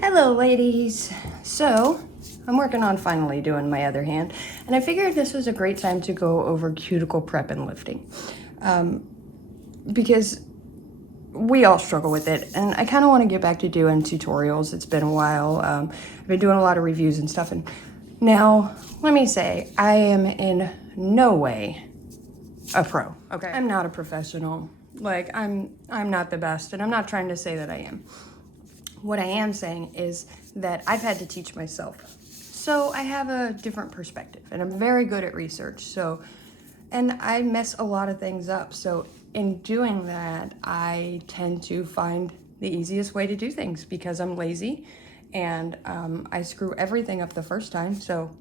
Hello ladies! So, I'm working on finally doing my other hand, and I figured this was a great time to go over cuticle prep and lifting. Because we all struggle with it, and I kind of want to get back to doing tutorials. It's been a while. I've been doing a lot of reviews and stuff, and now, let me say, I am in no way a pro, okay? I'm not a professional. Like, I'm not the best, and I'm not trying to say that I am. What I am saying is that I've had to teach myself. So I have a different perspective, and I'm very good at research. And I mess a lot of things up. So in doing that, I tend to find the easiest way to do things because I'm lazy, and I screw everything up the first time. So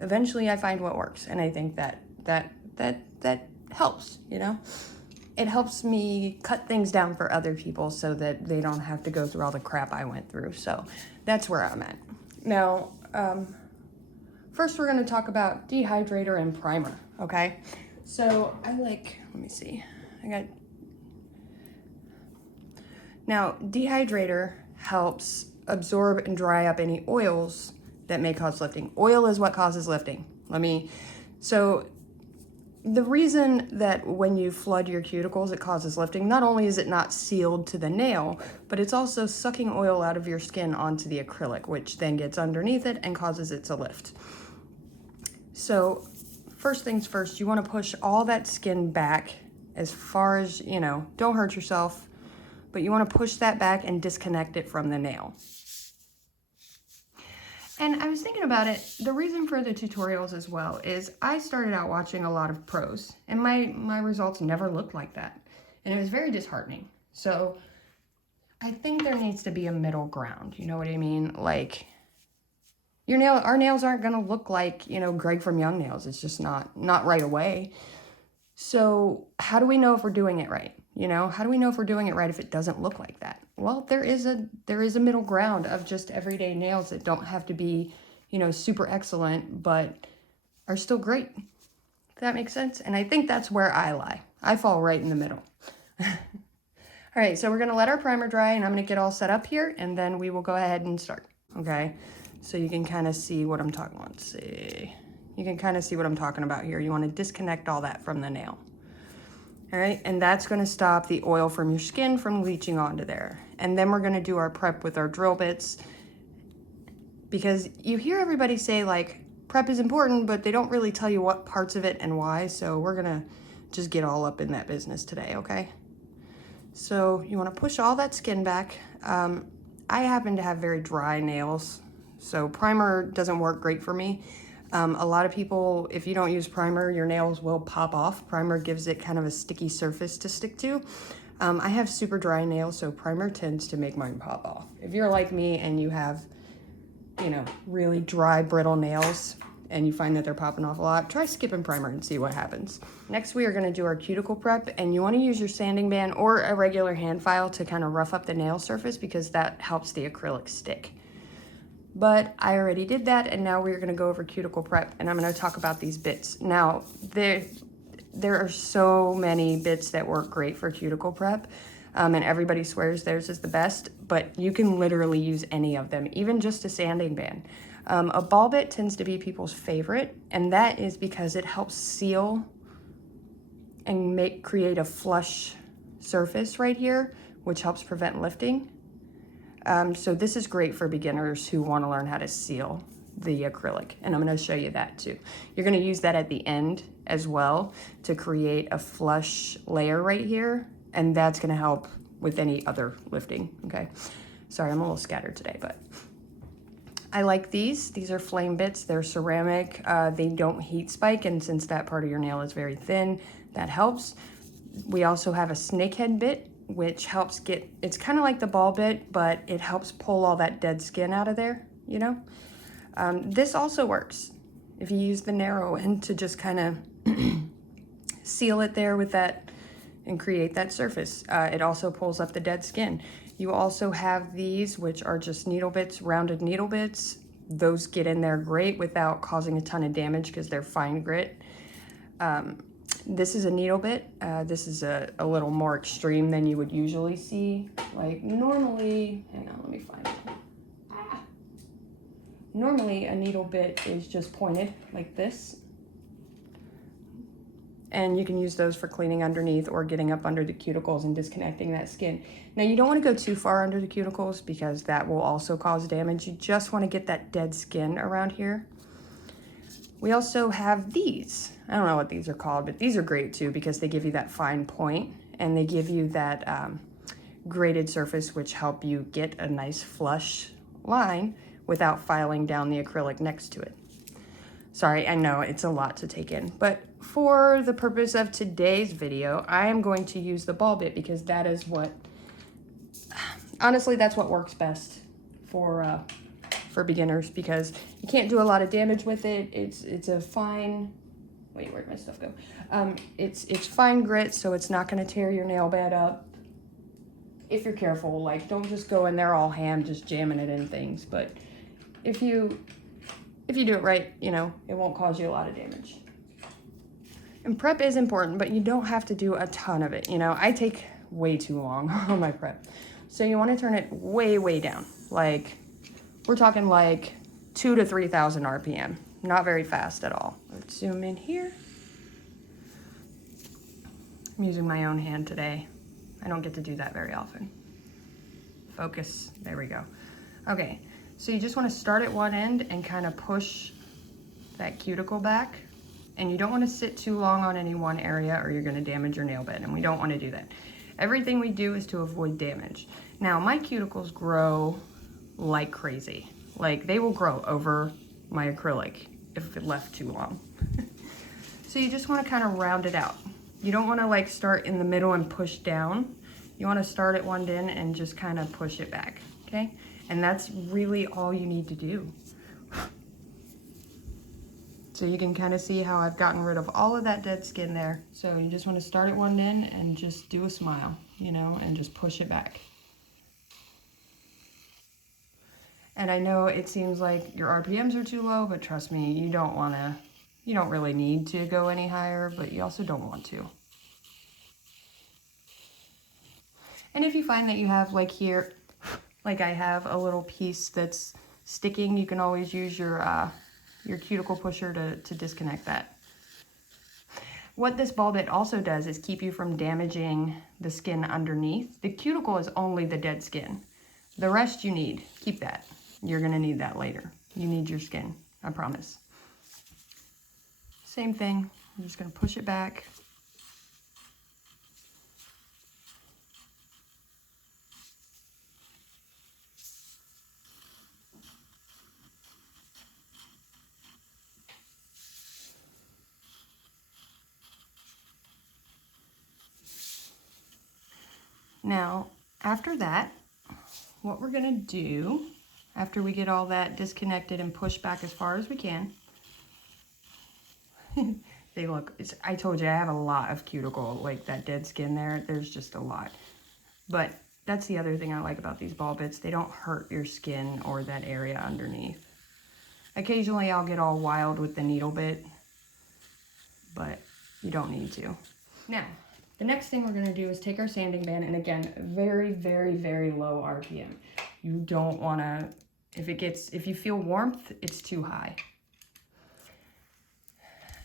eventually I find what works. And I think that helps, you know? It helps me cut things down for other people so that they don't have to go through all the crap I went through. So that's where I'm at. Now, first we're gonna talk about Dehydrator and Primer, okay? So let me see, now Dehydrator helps absorb and dry up any oils that may cause lifting. Oil is what causes lifting. The reason that when you flood your cuticles, it causes lifting, not only is it not sealed to the nail, but it's also sucking oil out of your skin onto the acrylic, which then gets underneath it and causes it to lift. So first things first, you want to push all that skin back as far as, don't hurt yourself, but you want to push that back and disconnect it from the nail. And I was thinking about it, the reason for the tutorials as well is I started out watching a lot of pros, and my results never looked like that. And it was very disheartening. So I think there needs to be a middle ground, you know what I mean? Like, our nails aren't gonna look like, Greg from Young Nails. It's just not right away. So how do we know if we're doing it right? How do we know if we're doing it right if it doesn't look like that? Well, there is a middle ground of just everyday nails that don't have to be, super excellent, but are still great. If that makes sense. And I think that's where I lie. I fall right in the middle. All right, so we're gonna let our primer dry, and I'm gonna get all set up here, and then we will go ahead and start, okay? So you can kind of see what I'm talking about. Let's see. You can kind of see what I'm talking about here. You want to disconnect all that from the nail. All right, and that's going to stop the oil from your skin from leaching onto there. And then we're going to do our prep with our drill bits, because you hear everybody say, like, prep is important, but they don't really tell you what parts of it and why. So we're going to just get all up in that business today, okay? So you want to push all that skin back. I happen to have very dry nails, so primer doesn't work great for me. A lot of people, if you don't use primer, your nails will pop off. Primer gives it kind of a sticky surface to stick to. I have super dry nails, so primer tends to make mine pop off. If you're like me and you have, really dry, brittle nails and you find that they're popping off a lot, try skipping primer and see what happens. Next, we are going to do our cuticle prep, and you want to use your sanding band or a regular hand file to kind of rough up the nail surface, because that helps the acrylic stick. But I already did that, and now we're gonna go over cuticle prep, and I'm gonna talk about these bits. Now, there are so many bits that work great for cuticle prep, and everybody swears theirs is the best, but you can literally use any of them, even just a sanding band. A ball bit tends to be people's favorite, and that is because it helps seal and create a flush surface right here, which helps prevent lifting. So this is great for beginners who want to learn how to seal the acrylic, and I'm going to show you that too. You're going to use that at the end as well to create a flush layer right here, and that's going to help with any other lifting, okay? Sorry, I'm a little scattered today, but I like these. These are flame bits. They're ceramic. They don't heat spike, and since that part of your nail is very thin, that helps. We also have a snakehead bit, which helps it's kind of like the ball bit, but it helps pull all that dead skin out of there, This also works if you use the narrow end to just kind of seal it there with that and create that surface. It also pulls up the dead skin. You also have these, which are just needle bits, rounded needle bits. Those get in there great without causing a ton of damage because they're fine grit. This is a needle bit. This is a little more extreme than you would usually see. Like normally, hang on, let me find it. Normally a needle bit is just pointed like this. And you can use those for cleaning underneath or getting up under the cuticles and disconnecting that skin. Now you don't want to go too far under the cuticles because that will also cause damage. You just want to get that dead skin around here. We also have these. I don't know what these are called, but these are great too because they give you that fine point and they give you that graded surface, which help you get a nice flush line without filing down the acrylic next to it. Sorry, I know it's a lot to take in, but for the purpose of today's video, I am going to use the ball bit because that is what, honestly, that's what works best for beginners because you can't do a lot of damage with it. It's a fine, wait, where'd my stuff go? It's fine grit, so it's not gonna tear your nail bed up. If you're careful, like don't just go in there all ham, just jamming it in things. But if you do it right, you know, it won't cause you a lot of damage. And prep is important, but you don't have to do a ton of it. You know, I take way too long on my prep. So you want to turn it way, way down. Like, we're talking like 2,000 to 3,000 RPM. Not very fast at all. Let's zoom in here. I'm using my own hand today. I don't get to do that very often. Focus, there we go. Okay, so you just want to start at one end and kind of push that cuticle back. And you don't want to sit too long on any one area or you're going to damage your nail bed, and we don't want to do that. Everything we do is to avoid damage. Now, my cuticles grow like crazy. Like, they will grow over my acrylic if it left too long. So you just want to kind of round it out. You don't want to like start in the middle and push down. You want to start at one end and just kind of push it back, okay? And that's really all you need to do. So you can kind of see how I've gotten rid of all of that dead skin there. So you just want to start at one end and just do a smile, you know, and just push it back. And I know it seems like your RPMs are too low, but trust me, you don't really need to go any higher, but you also don't want to. And if you find that you have like here, like I have a little piece that's sticking, you can always use your cuticle pusher to disconnect that. What this ball bit also does is keep you from damaging the skin underneath. The cuticle is only the dead skin. The rest you need, keep that. You're gonna need that later. You need your skin, I promise. Same thing, I'm just gonna push it back. Now, after that, what we're gonna do, after we get all that disconnected and pushed back as far as we can, they look, I told you I have a lot of cuticle, like that dead skin there, there's just a lot. But that's the other thing I like about these ball bits, they don't hurt your skin or that area underneath. Occasionally I'll get all wild with the needle bit, but you don't need to. Now, the next thing we're gonna do is take our sanding band, and again, very, very, very low RPM. You don't wanna, if you feel warmth, it's too high.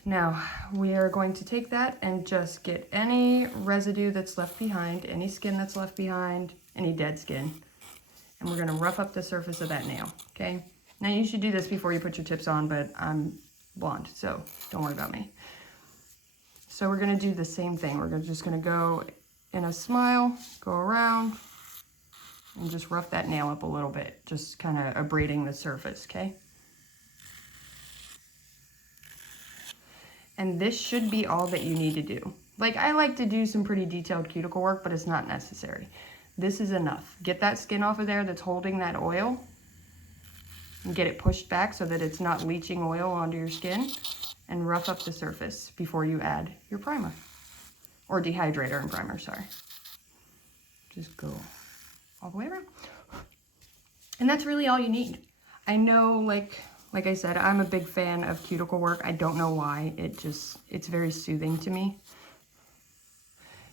Now, we are going to take that and just get any residue that's left behind, any skin that's left behind, any dead skin, and we're gonna rough up the surface of that nail, okay? Now, you should do this before you put your tips on, but I'm blonde, so don't worry about me. So we're gonna do the same thing. We're just gonna go in a smile, go around, and just rough that nail up a little bit, just kind of abrading the surface, okay? And this should be all that you need to do. Like, I like to do some pretty detailed cuticle work, but it's not necessary. This is enough. Get that skin off of there that's holding that oil, and get it pushed back so that it's not leaching oil onto your skin, and rough up the surface before you add your primer. Or dehydrator and primer, sorry. Just go all the way around. And that's really all you need. I know, like, Like I said, I'm a big fan of cuticle work. I don't know why. It's very soothing to me.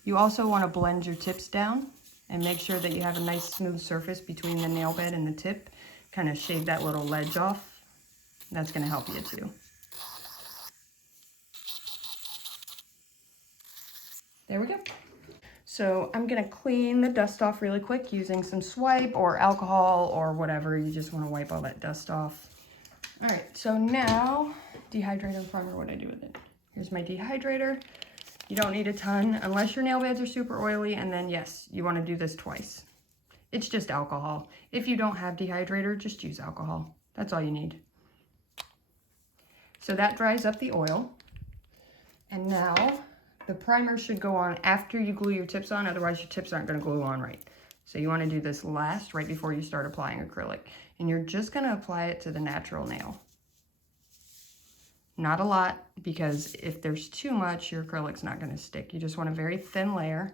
You also want to blend your tips down and make sure that you have a nice smooth surface between the nail bed and the tip. Kind of shave that little ledge off. That's going to help you too. There we go. So I'm going to clean the dust off really quick using some swipe or alcohol or whatever. You just want to wipe all that dust off. All right, so now Dehydrator and Primer, what do I do with it? Here's my dehydrator. You don't need a ton unless your nail beds are super oily, and then yes, you want to do this twice. It's just alcohol. If you don't have dehydrator, just use alcohol. That's all you need. So that dries up the oil. And now the primer should go on after you glue your tips on, otherwise your tips aren't going to glue on right. So you want to do this last, right before you start applying acrylic. And you're just going to apply it to the natural nail. Not a lot, because if there's too much, your acrylic's not going to stick. You just want a very thin layer.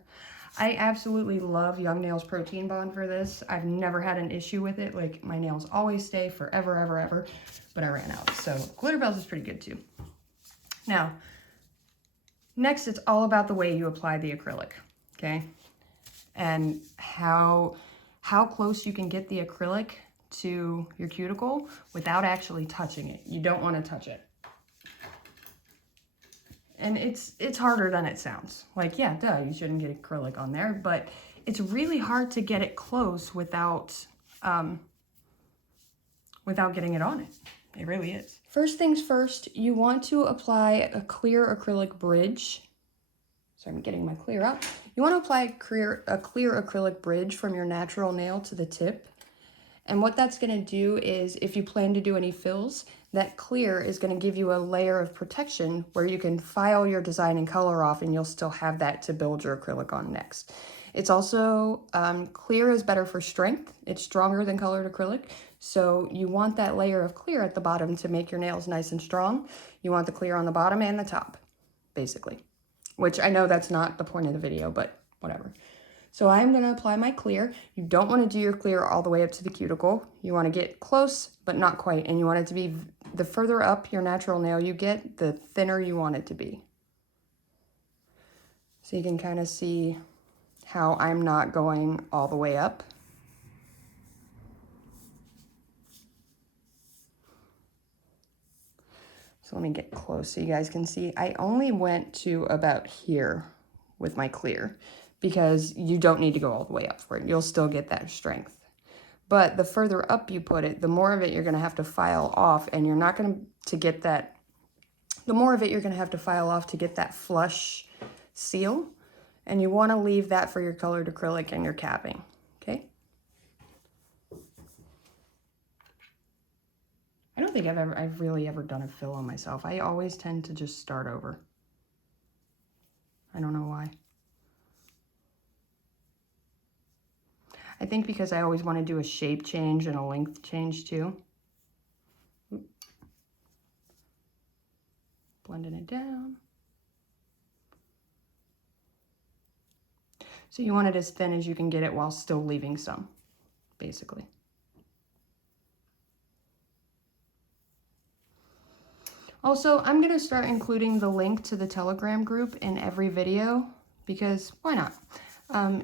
I absolutely love Young Nails Protein Bond for this. I've never had an issue with it. Like, my nails always stay forever, ever, ever, but I ran out. So Glitterbels is pretty good too. Now, next, it's all about the way you apply the acrylic, okay? And how close you can get the acrylic to your cuticle without actually touching it. You don't want to touch it. And it's harder than it sounds. Like, yeah, duh, you shouldn't get acrylic on there, but it's really hard to get it close without getting it on it. It really is. First things first, you want to apply a clear acrylic bridge. So I'm getting my clear out. You want to apply a clear acrylic bridge from your natural nail to the tip. And what that's going to do is, if you plan to do any fills, that clear is going to give you a layer of protection where you can file your design and color off, and you'll still have that to build your acrylic on next. It's also, clear is better for strength. It's stronger than colored acrylic. So you want that layer of clear at the bottom to make your nails nice and strong. You want the clear on the bottom and the top, basically. Which I know that's not the point of the video, but whatever. So I'm going to apply my clear. You don't want to do your clear all the way up to the cuticle. You want to get close, but not quite. And you want it to be, the further up your natural nail you get, the thinner you want it to be. So you can kind of see how I'm not going all the way up. So let me get close so you guys can see. I only went to about here with my clear, because you don't need to go all the way up for it. You'll still get that strength. But the further up you put it, the more of it you're going to have to file off, and you're not going to get that, the more of it you're going to have to file off to get that flush seal. And you want to leave that for your colored acrylic and your capping, okay? I don't think I've really ever done a fill on myself. I always tend to just start over. I don't know why. I think because I always want to do a shape change and a length change too. Blending it down. So you want it as thin as you can get it while still leaving some, basically. Also, I'm going to start including the link to the Telegram group in every video, because why not?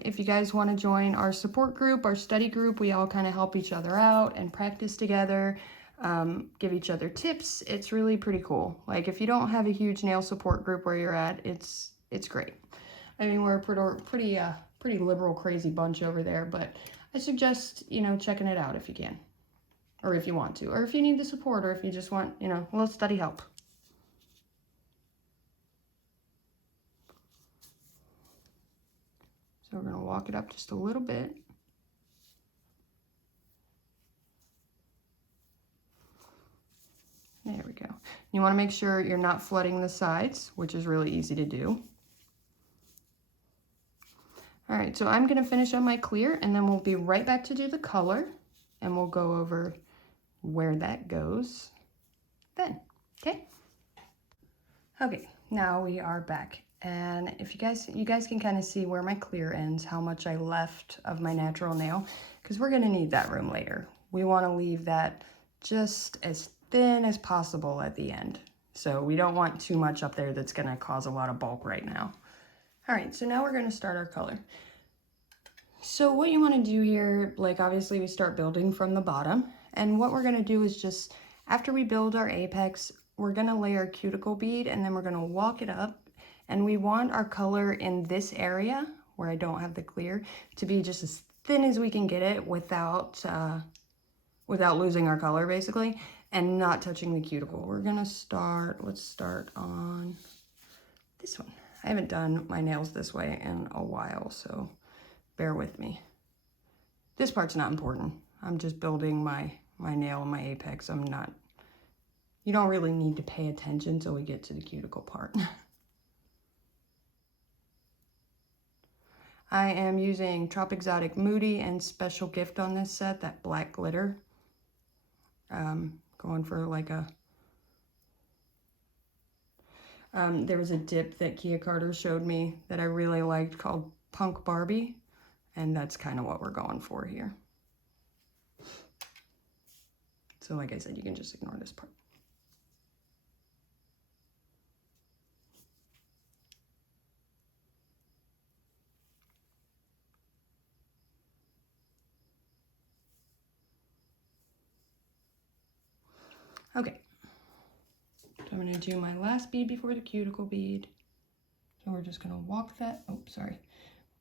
If you guys want to join our support group, our study group, we all kind of help each other out and practice together, give each other tips. It's really pretty cool. Like, if you don't have a huge nail support group where you're at, it's great. I mean, we're a pretty liberal, crazy bunch over there, but I suggest, you know, checking it out if you can, or if you want to, or if you need the support, or if you just want, you know, a little study help. So we're going to walk it up just a little bit. There we go. You want to make sure you're not flooding the sides, which is really easy to do. All right, so I'm going to finish on my clear, and then we'll be right back to do the color, and we'll go over where that goes then, okay? Okay, now we are back. And if you guys can kind of see where my clear ends, how much I left of my natural nail, because we're going to need that room later. We want to leave that just as thin as possible at the end. So we don't want too much up there that's gonna cause a lot of bulk right now. All right, so now we're gonna start our color. So what you wanna do here, like obviously we start building from the bottom, and what we're gonna do is just, after we build our apex, we're gonna lay our cuticle bead and then we're gonna walk it up, and we want our color in this area where I don't have the clear to be just as thin as we can get it without losing our color basically, and not touching the cuticle. We're gonna start, let's start on this one. I haven't done my nails this way in a while, so bear with me. This part's not important. I'm just building my nail and my apex. You don't really need to pay attention until we get to the cuticle part. I am using Trop Exotic Moody and Special Gift on this set, that black glitter. Going for like a, there was a dip that Kia Carter showed me that I really liked called Punk Barbie, and that's kind of what we're going for here. So like I said, you can just ignore this part. Okay, so I'm gonna do my last bead before the cuticle bead. So we're just gonna walk that, oh, sorry.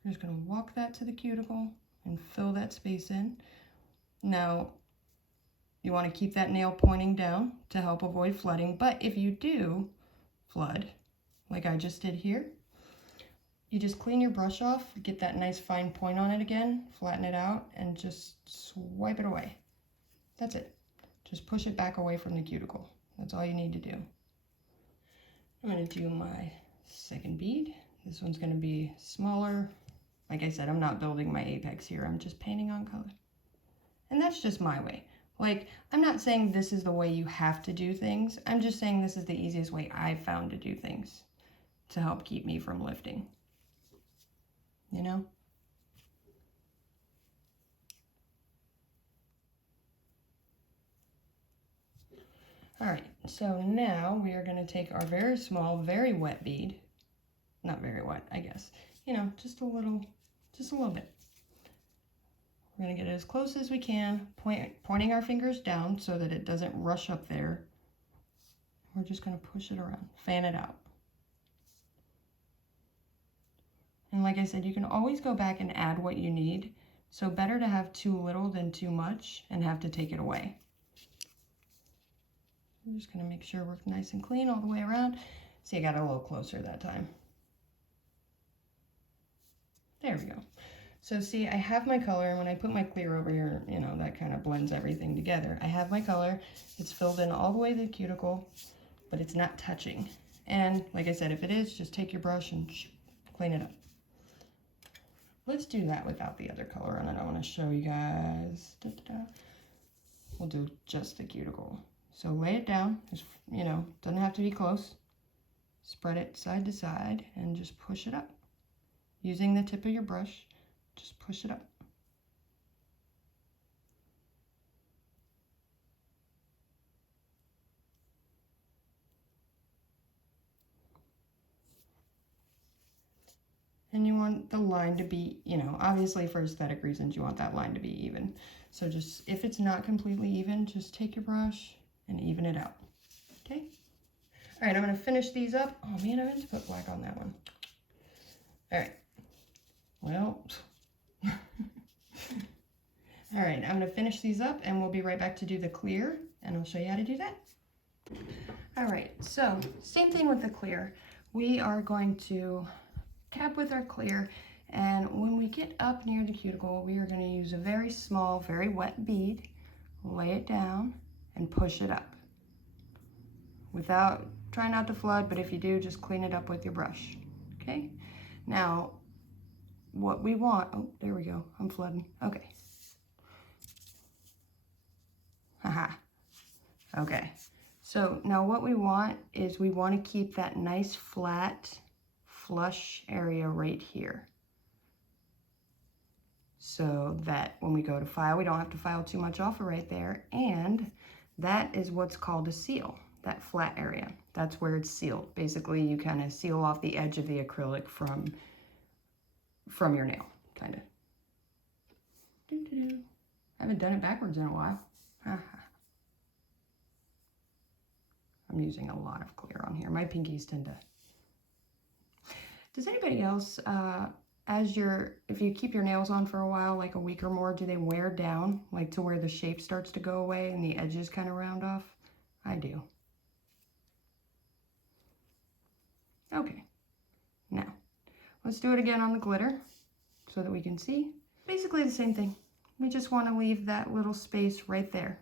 We're just gonna walk that to the cuticle and fill that space in. Now, you wanna keep that nail pointing down to help avoid flooding, but if you do flood, like I just did here, you just clean your brush off, get that nice fine point on it again, flatten it out, and just swipe it away. That's it. Just push it back away from the cuticle. That's all you need to do. I'm gonna do my second bead. This one's gonna be smaller. Like I said, I'm not building my apex here. I'm just painting on color. And that's just my way. Like, I'm not saying this is the way you have to do things. I'm just saying this is the easiest way I've found to do things to help keep me from lifting. You know? All right, so now we are gonna take our very small, very wet bead. Not very wet, I guess. You know, just a little bit. We're gonna get it as close as we can, pointing our fingers down so that it doesn't rush up there. We're just gonna push it around, fan it out. And like I said, you can always go back and add what you need. So better to have too little than too much and have to take it away. I'm just gonna make sure we're nice and clean all the way around. See, I got a little closer that time. There we go. So see, I have my color, and when I put my clear over here, you know, that kind of blends everything together. I have my color, it's filled in all the way to the cuticle, but it's not touching. And like I said, if it is, just take your brush and clean it up. Let's do that without the other color on it. I want to show you guys. We'll do just the cuticle. So lay it down, just, you know, doesn't have to be close. Spread it side to side and just push it up. Using the tip of your brush, just push it up. And you want the line to be, you know, obviously for aesthetic reasons, you want that line to be even. So just, if it's not completely even, just take your brush and even it out, okay? All right, I'm gonna finish these up. Oh man, I meant to put black on that one. All right, well. All right, I'm gonna finish these up and we'll be right back to do the clear, and I'll show you how to do that. All right, so same thing with the clear. We are going to cap with our clear, and when we get up near the cuticle, we are going to use a very small, very wet bead, lay it down, and push it up. Without, try not to flood, but if you do, just clean it up with your brush, okay? Now, what we want, oh, there we go, I'm flooding, okay. Haha, okay. So now what we want is we want to keep that nice flat flush area right here, so that when we go to file, we don't have to file too much off of right there, and That is what's called a seal, that flat area. That's where it's sealed. Basically, you kind of seal off the edge of the acrylic from your nail, kind of. I haven't done it backwards in a while. I'm using a lot of clear on here. My pinkies tend to... Does anybody else, if you keep your nails on for a while, like a week or more, do they wear down, like to where the shape starts to go away and the edges kind of round off? I do. Okay, now let's do it again on the glitter so that we can see. Basically the same thing. We just want to leave that little space right there,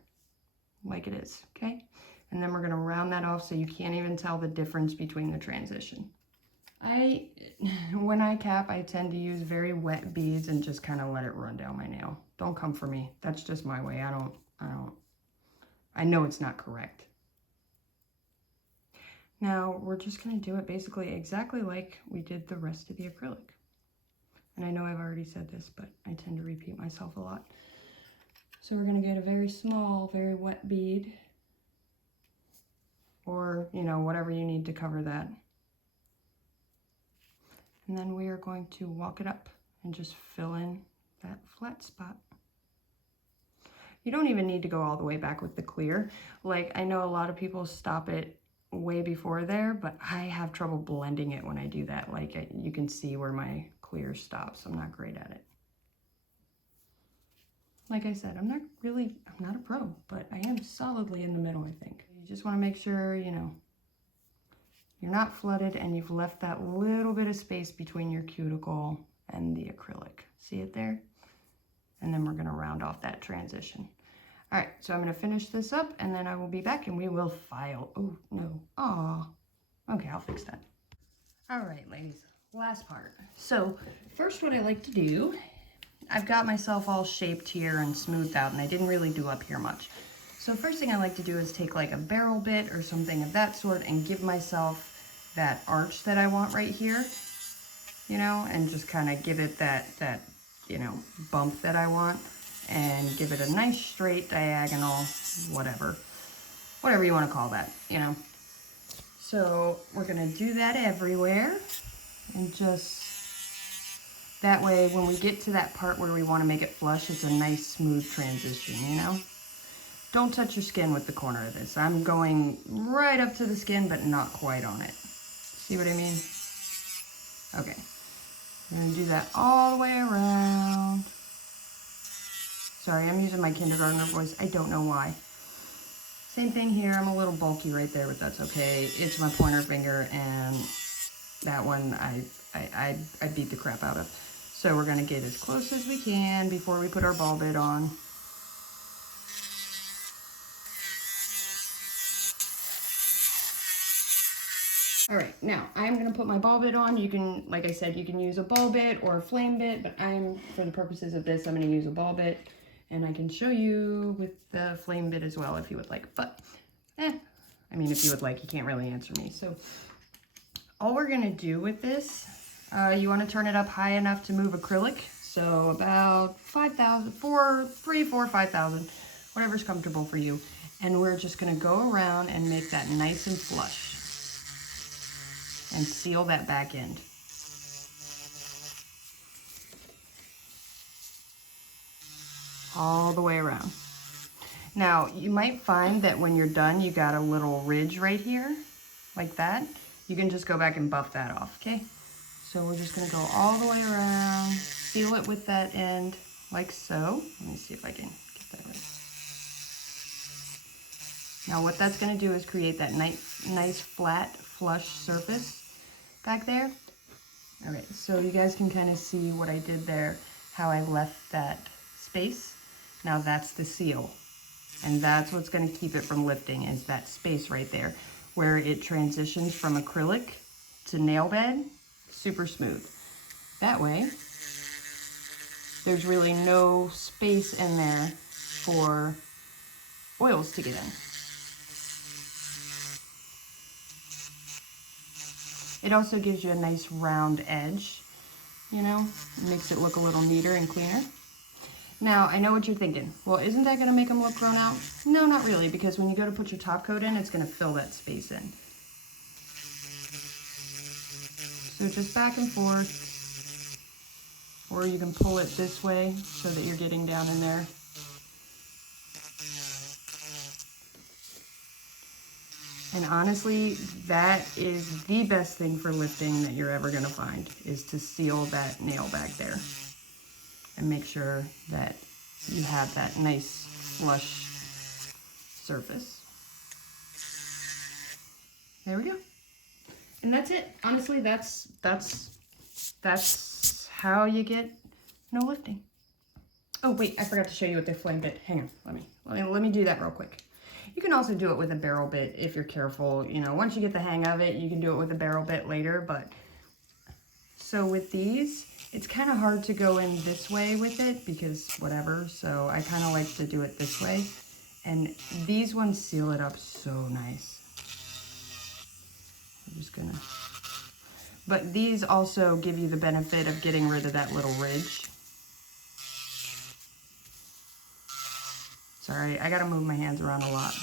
like it is, okay? And then we're going to round that off so you can't even tell the difference between the transition. When I cap, I tend to use very wet beads and just kind of let it run down my nail. Don't come for me. That's just my way. I know it's not correct. Now, we're just going to do it basically exactly like we did the rest of the acrylic. And I know I've already said this, but I tend to repeat myself a lot. So we're going to get a very small, very wet bead, or, you know, whatever you need to cover that. And then we are going to walk it up and just fill in that flat spot. You don't even need to go all the way back with the clear. Like, I know a lot of people stop it way before there, but I have trouble blending it when I do that. Like, you can see where my clear stops. I'm not great at it. Like I said, I'm not a pro, but I am solidly in the middle, I think. You just want to make sure, you know, you're not flooded and you've left that little bit of space between your cuticle and the acrylic. See it there? And then we're going to round off that transition. All right, so I'm going to finish this up and then I will be back and we will file. Oh, no. Aw. Okay, I'll fix that. All right, ladies, last part. So first what I like to do, I've got myself all shaped here and smoothed out and I didn't really do up here much. So first thing I like to do is take like a barrel bit or something of that sort and give myself that arch that I want right here, you know, and just kind of give it that, you know, bump that I want and give it a nice straight diagonal, whatever you want to call that, you know. So we're going to do that everywhere and just that way when we get to that part where we want to make it flush, it's a nice smooth transition, you know. Don't touch your skin with the corner of this. I'm going right up to the skin, but not quite on it. See what I mean? Okay. I'm going to do that all the way around. Sorry, I'm using my kindergartner voice. I don't know why. Same thing here. I'm a little bulky right there, but that's okay. It's my pointer finger, and that one I beat the crap out of. So we're going to get as close as we can before we put our ball bit on. All right, now I'm going to put my ball bit on. You can, like I said, you can use a ball bit or a flame bit, but for the purposes of this, I'm going to use a ball bit. And I can show you with the flame bit as well if you would like. But, I mean, if you would like, you can't really answer me. So all we're going to do with this, you want to turn it up high enough to move acrylic. So about 5,000, 3, 4, 5,000, whatever's comfortable for you. And we're just going to go around and make that nice and flush. And seal that back end. All the way around. Now, you might find that when you're done, you got a little ridge right here, like that. You can just go back and buff that off, okay? So we're just gonna go all the way around, seal it with that end, like so. Let me see if I can get that right. Now what that's gonna do is create that nice flat, flush surface back there. Okay, so you guys can kind of see what I did there, how I left that space. Now that's the seal, and that's what's going to keep it from lifting, is that space right there where it transitions from acrylic to nail bed, super smooth. That way there's really no space in there for oils to get in. It also gives you a nice round edge, you know, it makes it look a little neater and cleaner. Now, I know what you're thinking. Well, isn't that gonna make them look grown out? No, not really, because when you go to put your top coat in, it's gonna fill that space in. So just back and forth, or you can pull it this way so that you're getting down in there. And honestly, that is the best thing for lifting that you're ever gonna find, is to seal that nail back there. And make sure that you have that nice flush surface. There we go. And that's it. Honestly, that's how you get no lifting. Oh wait, I forgot to show you with the flame bit. Hang on, let me do that real quick. You can also do it with a barrel bit if you're careful. You know, once you get the hang of it, you can do it with a barrel bit later. But so with these, it's kind of hard to go in this way with it because whatever. So I kind of like to do it this way. And these ones seal it up so nice. I'm just gonna, but these also give you the benefit of getting rid of that little ridge. Sorry, I gotta move my hands around a lot.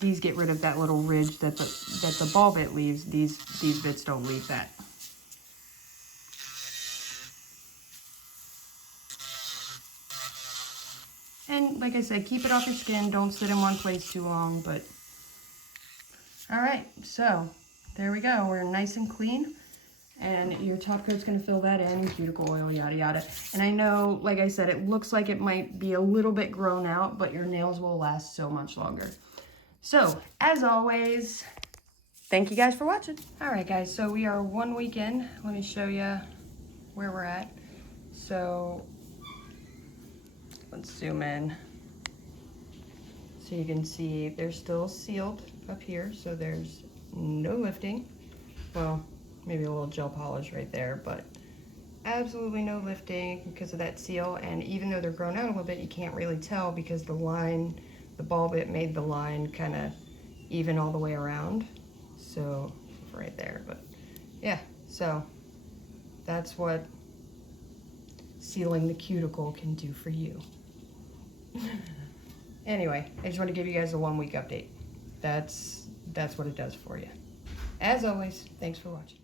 These get rid of that little ridge that the ball bit leaves. These bits don't leave that. And like I said, keep it off your skin. Don't sit in one place too long, but all right, so there we go. We're nice and clean. And your top coat's gonna fill that in, cuticle oil, yada yada. And I know, like I said, it looks like it might be a little bit grown out, but your nails will last so much longer. So, as always, thank you guys for watching. All right, guys, so we are 1 week in. Let me show you where we're at. So, let's zoom in. So you can see they're still sealed up here, so there's no lifting. Well, maybe a little gel polish right there, but absolutely no lifting because of that seal. And even though they're grown out a little bit, you can't really tell because the line, the ball bit made the line kind of even all the way around. So right there, but yeah, so that's what sealing the cuticle can do for you. Anyway, I just want to give you guys a 1 week update. That's what it does for you. As always, thanks for watching.